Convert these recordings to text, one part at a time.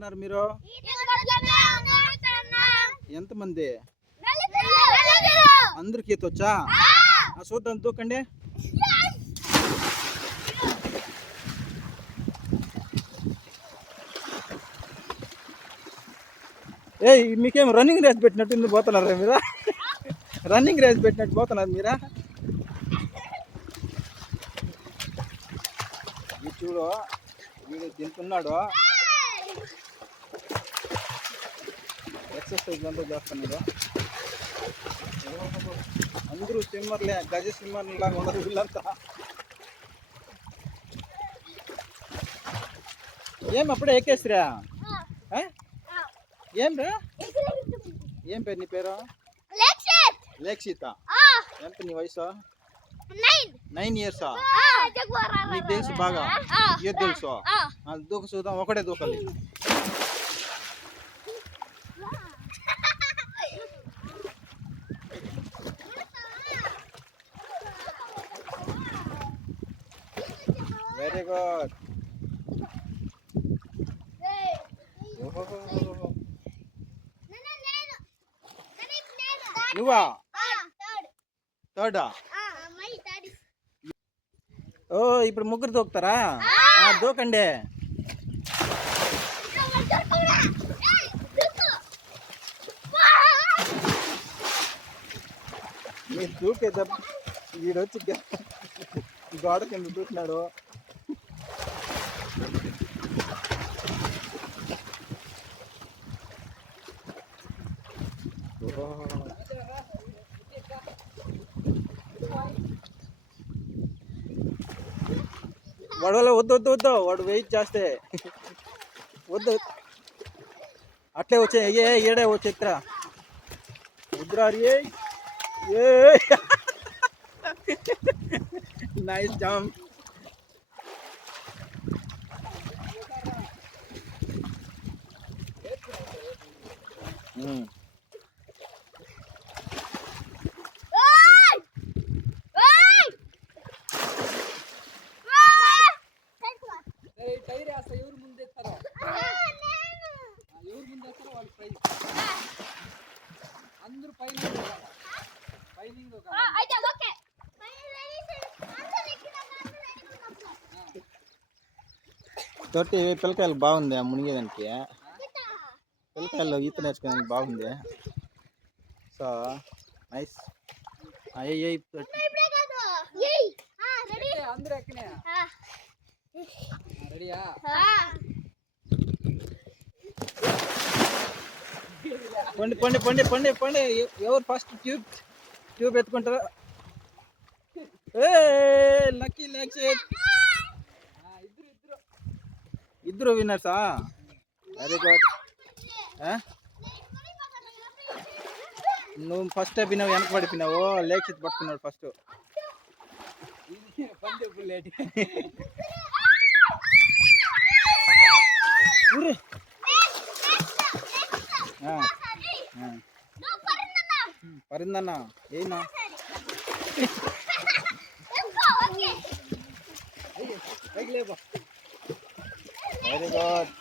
చేస్తున్నారు మీరు? ఎంతమంది? అందరికి ఈత వచ్చా ఆ, చూద్దాం దూకండి ఏ మీకేం రన్నింగ్ రేస్ పెట్టినట్టు పోతున్నారా మీరా? రన్నింగ్ రేస్ పెట్టినట్టు పోతున్నారు మీరా? చూడు వీడు తింటున్నాడు ఎక్సర్సైజ్ అంతా చేస్తున్నాడు అందరూ స్విమ్మర్లే గజ స్విమ్మర్ లాగా ఉన్నారు వీళ్ళంతా ఏం అప్పుడే ఎక్కేసిరా ఆ? ఏం రా ఏం పేరు నీ పేరు లేక్షిత ఎంత నీ వయసు నైన్ ఇయర్సా నీకు తెలుసు బాగా ఏది తెలుసు ఆ, దూక చూద్దాం ఒకటే దూకాలి వెరీ గుడ్ నువ్వా? థర్డా ఓ ఇప్పుడు ముగ్గురు దూకుతారా? దూకండి. మీరు దూకే దెబ్బ వీడొచ్చి గోడ కింద దూకినాడు? వాడు వల్ల వద్దు వద్దు వద్దు వాడు వెయిట్ చేస్తే వద్దు అట్లే వచ్చే ఏ ఏడే వచ్చి ఎత్తురా వద్దురా ఏ ఏ నైస్ జామ్ టైర్ ఎవరు ముందు ఎత్తారో వాళ్ళు ప్రైజ్ అందరూ పైన పైన తోటి పిల్లకాయలు బాగుంది ఆ మునిగేదానికి పిల్లకాయలు ఈత నేర్చుకోవడానికి బాగుంది సో నైస్ అయ్యి అందరూ ఎక్కనే రెడీయా పండి పండి పండి పండి పండి. ఎవరు ఫస్ట్ ట్యూబ్ ట్యూబ్ ఎత్తుకుంటారా? ఏ లక్కీ లక్షిత్ ఇద్దరు విన్నర్సా వెరీ గుడ్ నువ్వు ఫస్ట్ అయిపోయినావు వెనక పడిపోయినావు. లేక్షిత్ పట్టుకున్నాడు ఫస్ట్ ఊరే. పరిందన్న ఏనా పైకి లేపో వెరీ గుడ్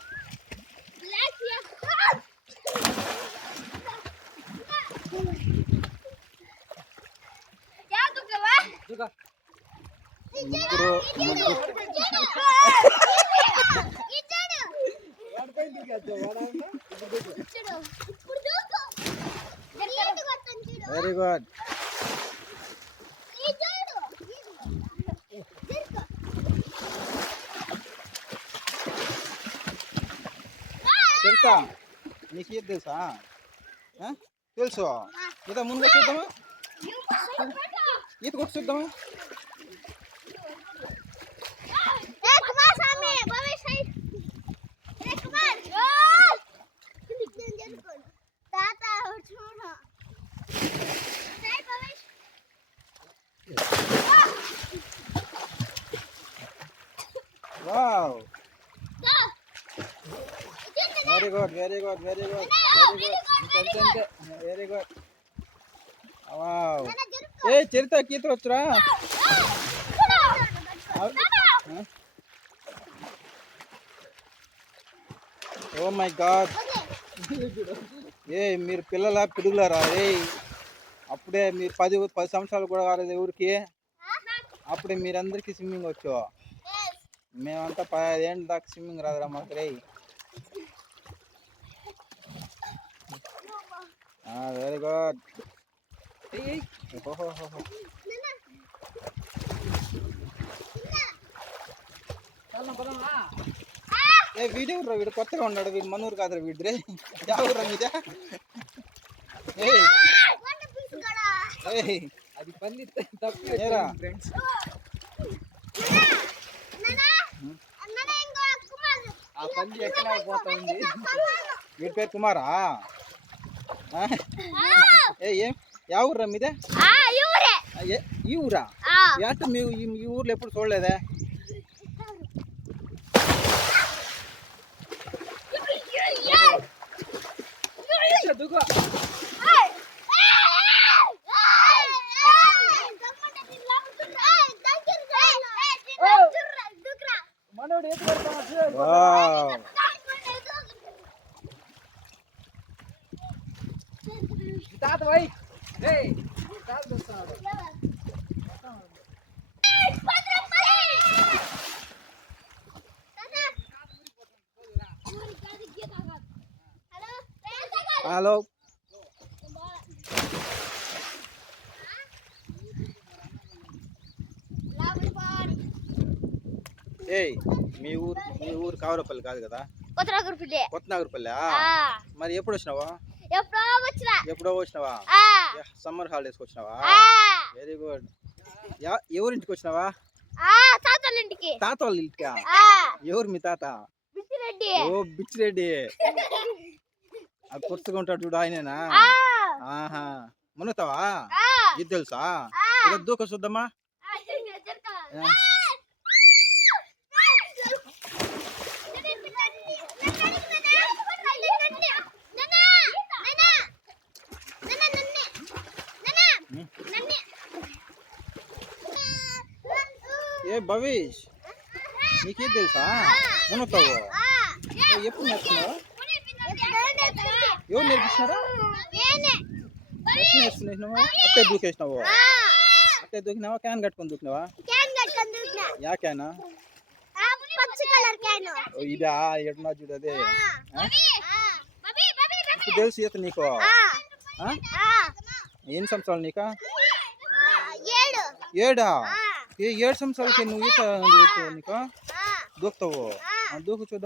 దుగా ముగ్గురు ముగ్గురు వెరీ గుడ్ తెలుసా నీకు ఏది తెలుసా ఆ? తెలుసు ఇదా ముందుగా చూద్దామా ఈత కొట్టి చూద్దామా good very good very good very good very good wow ఏ చరిత గీత వచ్చురా? ఓ మై గాడ్ ఏ మీరు పిల్లల పిడుగులారా? రే అప్పుడే మీరు పది పది సంవత్సరాలు కూడా కాలేదు ఊరికి. అప్పుడే మీరందరికీ స్విమ్మింగ్ వచ్చు. మేమంతా పదిహేను దాకా స్విమ్మింగ్ రాదురా మాకు రే వెరీ గుడ్. వెళ్దాం, పోదామా? ఏ వీడు రా వీడు? కొత్తగా ఉన్నాడు వీడు. మనూరు కాదురా వీడు రే. ఎవరు మీదే? అది పంది తప్పి ఏరా? ఫ్రెండ్స్ నానా నానా. ఇంకో కుమార్ ఆ పంది ఎక్కడ పోతా ఉంది. వీడి పేరు కుమారా? ఆ? ఏ ఏం యా ఊర్రా మీదే ఆ యూరే ఆ, ఏ ఈ ఊరా ఆ ఏంట మీ ఈ ఈ ఊర్లో ఎప్పుడు చూడలేదే ఇచ్చా, దిగు. మనోడు ఏది పడతామా చూడు. వావ్. ఈ తాత వై ఏయ్, ఈ తాత చూస్తున్నాడు హలో ఏయ్ మీ ఊరు మీ ఊరు కావరపల్లి కాదు కదా కొత్తరాగురు పిల్లి కొత్తనాగరపల్లి మరి ఎప్పుడు వచ్చినావా ఎప్పుడో వచ్చిన. ఎప్పుడో వచ్చినావా? సమ్మర్ హాలిడేస్కి వచ్చినావా? వెరీ గుడ్ యా ఎవరింటికి వచ్చినావా? ఆ, తాతల ఇంటికి. తాత వాళ్ళ ఇంటికా ఎవరు మీ తాత? బిచ్చిరెడ్డి. ఓ బిచ్చిరెడ్డి. ఆ కొత్తగా ఉంటాడు చూడు ఆయనేనా? ఆహా. మునుతావా ఇది తెలుసా? ఆ. ఇలా దూక చూద్దామా ఆ, జరగ, జరగ. ఆ. ఉమ్. ఏ భవేష్ నీకేం తెలుసా? మునుతావు ఎప్పుడు నేర్చుకున్నావు? ఎవరు నేర్పించినారా? నేర్చుకునేసినావు? అట్టే దూకేసినావు. అట్టే దూకినావా? క్యాన్ కట్టుకొని దూకినావా? యా క్యానా? ఇదా ఎటున్నా చూడు అదే. ఇప్పుడు తెలుసు ఈత నీకు? ఎన్ని సంవత్సరాలు నీకా? ఏడు? ये यार समय के नुगी था हाँ। दुख तो हाँ। दुख तो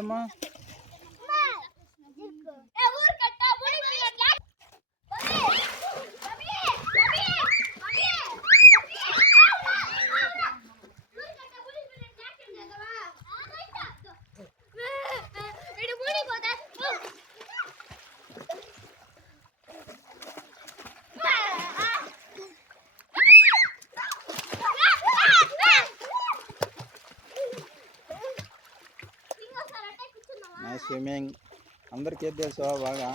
స్విమ్మింగ్ అందరికి ఏది తెలుసు బాగా.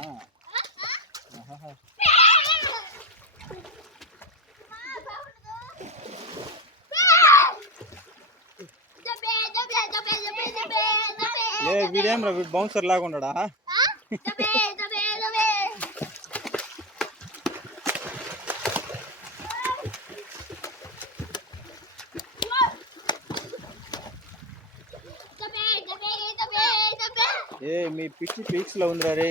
ఏ వీడేం రా వీడు బౌన్సర్ లాగా ఉన్నాడా ఏ మీ పిచ్చి పీక్స్లో ఉందిరా రే